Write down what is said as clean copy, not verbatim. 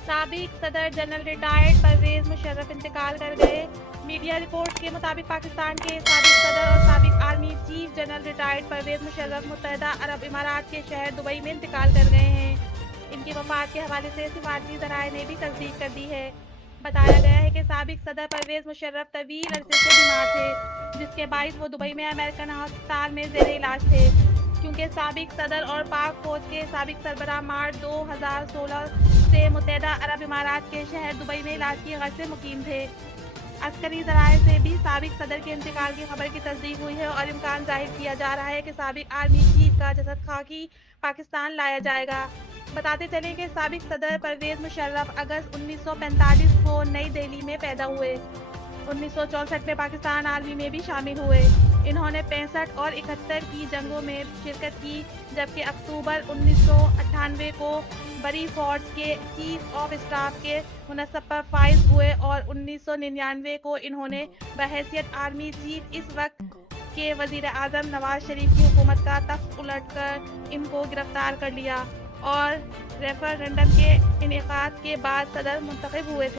साबिक सदर general retired Pervez Musharraf इंतकाल कर गए। मीडिया रिपोर्ट्स के मुताबिक पाकिस्तान के साबिक सदर और साबिक army chief general retired Pervez Musharraf मुत्तहदा अरब इमारात के शहर दुबई में इंतकाल कर गए हैं। इनकी वफात के हवाले से सिफारती ज़राए ने भी तस्दीक कर दी है। बताया गया है कि साबिक सदर परवेज मुशर्रफ तवील अरसे से बीमार थे, जिसके बाइस वो दुबई में अमेरिकन अस्पताल में ज़ेरे इलाज थे। क्योंकि साबिक सदर और पाक फौज के साबिक सरबराह मार्च 2016 से मुत्तहदा अरब इमारात के शहर दुबई में इलाज की गर्ज से मुकीम थे। अस्करी ज़राए से भी साबिक सदर के इंतकाल की खबर की तस्दीक हुई है और इम्कान जाहिर किया जा रहा है कि साबिक आर्मी चीफ का जसद खाकी पाकिस्तान लाया जाएगा। बताते चलें कि साबिक सदर परवेज मुशर्रफ अगस्त 1945 को नई दिल्ली में पैदा हुए। 1964 में पाकिस्तान आर्मी में भी शामिल हुए। इन्होंने 65 और 71 की जंगों में शिरकत की, जबकि अक्टूबर 1998 को बरी फोर्स के चीफ ऑफ स्टाफ के मुनसब पर फाइज हुए और 1999 को इन्होंने बहैसियत आर्मी चीफ इस वक्त के वजीर आजम नवाज शरीफ की हुकूमत का तख्त उलट कर इनको गिरफ्तार कर लिया और रेफरेंडम के इनेकाद के बाद सदर मुंतखब हुए थे।